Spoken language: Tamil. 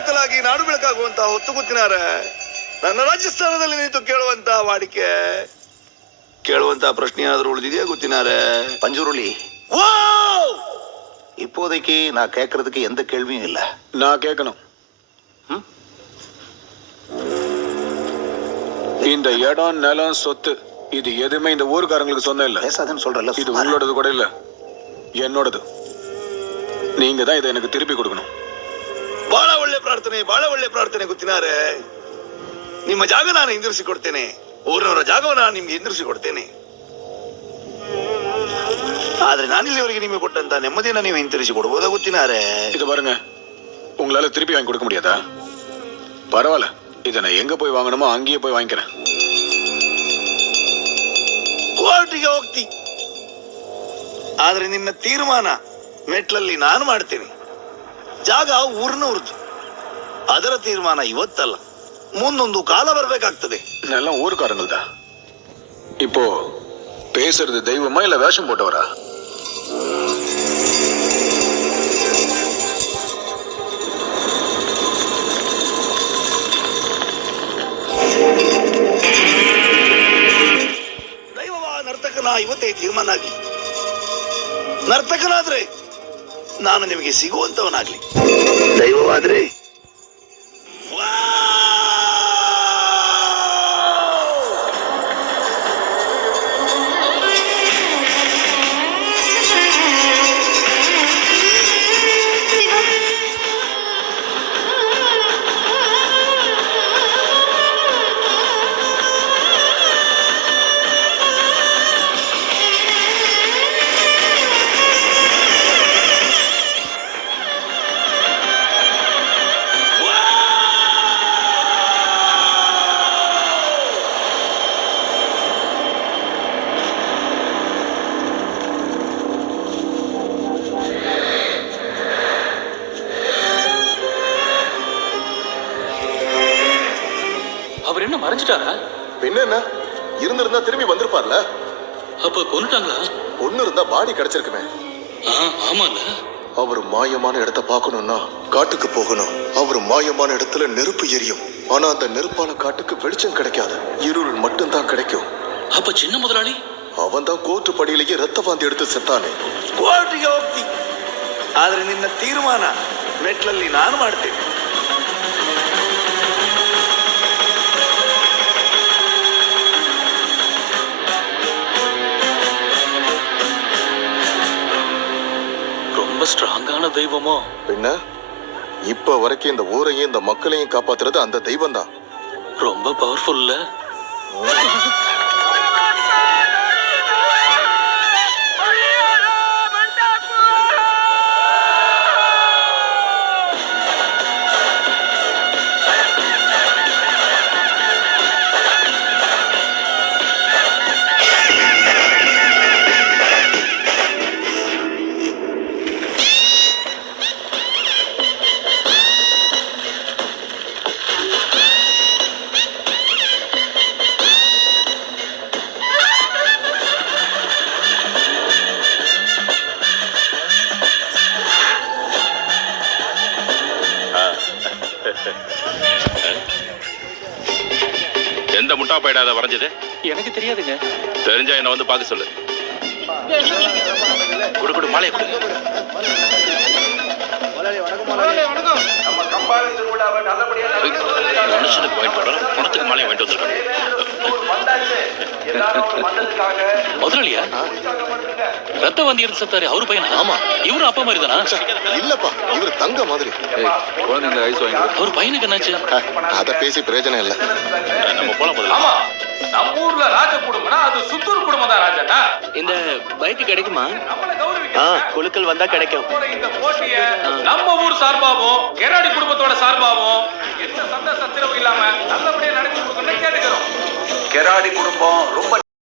ಕತ್ತಲಾಗಿ ನಾಡು ಬೆಳಕಾಗುವಂತಹ ಹೊತ್ತು ಕೂತಿನಾರ ನನ್ನ ರಾಜಸ್ಥಾನದಲ್ಲಿ ನಿಂತು ಕೇಳುವಂತಹ ವಾಡಿಕೆ கேளுவந்தா பிரச்சனை ஏதாவது உழுதிதே குத்தினாரே பஞ்சுருளி இப்போதைக்கு நான் கேட்கறதுக்கு எந்த கேள்வியும் இல்ல. நான் கேட்கணும். இந்த இடம் நிலம் சொத்து இது எதுவுமே இந்த ஊருக்காரங்களுக்கு சொந்தம் இல்ல. பேசாதன்னு சொல்றல. இது உங்களோடது கூட இல்ல, என்னோடது. நீங்க தான் இதை எனக்கு திருப்பி கொடுக்கணும். ಬಹಳ ಒಳ್ಳೆ ಪ್ರಾರ್ಥನೆ ಗುತ್ತಿನಾರೆ. ನಿಮ್ಮ ಜಾಗ ನಾನು ಹಿಂದಿರಿಸಿ ಕೊಡ್ತೇನೆ. ಊರಿನವರ ಜಾಗವನ್ನು ನಾನು ನಿಮ್ಗೆ ಹಿಂದಿರಿಸಿ ಕೊಡ್ತೇನೆ. ಆದ್ರೆ ನಾನಿಲ್ಲಿವರೆಗೆ ನಿಮಗೆ ಕೊಟ್ಟಂತ ನೆಮ್ಮದಿಯನ್ನ ನೀವು ಹಿಂತಿರಿಸಿ ಕೊಡ್ಬೋದಾ ಗುತ್ತಿನಾರೆ? இது பாருங்க, உங்களால திருப்பி வாங்கி கொடுக்க முடியாதா? பரவாயில்ல, இதை நான் எங்க போய் வாங்கணுமோ அங்கேயே போய் வாங்கிக்கிறேன். ಕೋರ್ಟಿಗೆ ಹೋಗ್ತಿ, ಆದ್ರೆ ನಿನ್ನ ತೀರ್ಮಾನ ಮೆಟ್ಲಲ್ಲಿ ನಾನು ಮಾಡ್ತೇನೆ. ಜಾಗ ಊರಿನವ್ರದ್ದು, ಅದರ ತೀರ್ಮಾನ ಇವತ್ತಲ್ಲ, ಮುಂದೊಂದು ಕಾಲ ಬರ್ಬೇಕಾಗ್ತದೆ. எல்லாம் ஊருக்காரங்கள்தான். இப்போ பேசுறது தெய்வமா இல்ல வேஷம் போட்டவரா? ದೈವವಾ ನರ್ತಕನ ಇವತ್ತೇ ತೀರ್ಮಾನ ಆಗ್ಲಿ. ನರ್ತಕನಾದ್ರೆ ನಾನು ನಿಮಗೆ ಸಿಗುವಂತವನಾಗ್ಲಿ. ದೈವವಾದ್ರೆ அவர் என்ன மறைஞ்சிட்டாரா? என்ன இருந்திருந்தா திரும்பி வந்திருப்பார்ல. அப்ப கொன்னுட்டாங்களா? ஒண்ணு இருந்தா பாடி கிடைச்சிருக்குமே. ஆமால. அவர் மாயமான இடத்தை பார்க்கணும்னா காட்டுக்கு போகணும். அவர் மாயமான இடத்துல நெருப்பு எரியும். ஆனா அந்த நெருப்பால காட்டுக்கு வெளிச்சம் கிடைக்காது, இருள் மட்டும்தான் கிடைக்கும். அப்ப சின்ன முதலாளி அவன் தான் கோர்ட்டு படியிலேயே ரத்த வாந்தி எடுத்து செத்தானே. ಕೋರ್ಟಿಗೆ ಹೋಗ್ತಿ, ಆದ್ರೆ ನಿನ್ನ ತೀರ್ಮಾನ ಮೆಟ್ಲಲ್ಲಿ ನಾನು ಮಾಡ್ತೇನೆ. ரொம்ப ஸ்ட்ராங்கான தெய்வமோ? பின்ன இப்ப வரைக்கும் இந்த ஊரையும் இந்த மக்களையும் காப்பாத்துறது அந்த தெய்வம் தான். ரொம்ப பவர்ஃபுல்ல. எந்த முட்டா பைடாத வரைஞ்சது? எனக்கு தெரியாதுங்க. தெரிஞ்சா என்ன வந்து பார்க்க சொல்லு. குடு மாலையை கொடு. மனுஷனுக்கு வாங்கிட்டு வரணும், பணத்துக்கு மாலையை வாங்கிட்டு வந்துருக்காங்க. முதலாளியா? ரத்த வாந்தி எடுத்து செத்தாரு அவரு பையனா? ஆமா. இவரும் அப்பா மாதிரி தானா? இல்லப்பா, இவர் தங்க மாதிரி. குழந்தை ஐஸ் வாங்கி. அவர் பையனுக்கு என்னாச்சு? அத பேசி பிரயோஜனம் இல்ல. நம்ம போலாம் முதல்ல. ஆமா, நம்ம ஊர்ல ராஜ குடும்பம்னா அது சுத்தூர் குடும்பம் தான் ராஜா. இந்த பைக் கிடைக்குமா? நம்மள கௌரவிக்க குழுக்கள் வந்தா கிடைக்கும். இந்த போட்டிய நம்ம ஊர் சார்பாவும் கெராடி குடும்பத்தோட சார்பாவும் எந்த சண்டை சச்சரவு இல்லாம நல்லபடியா நடத்தி கொடுக்கணும்னு கேட்டுக்கிறோம். கெராடி குடும்பம் ரொம்ப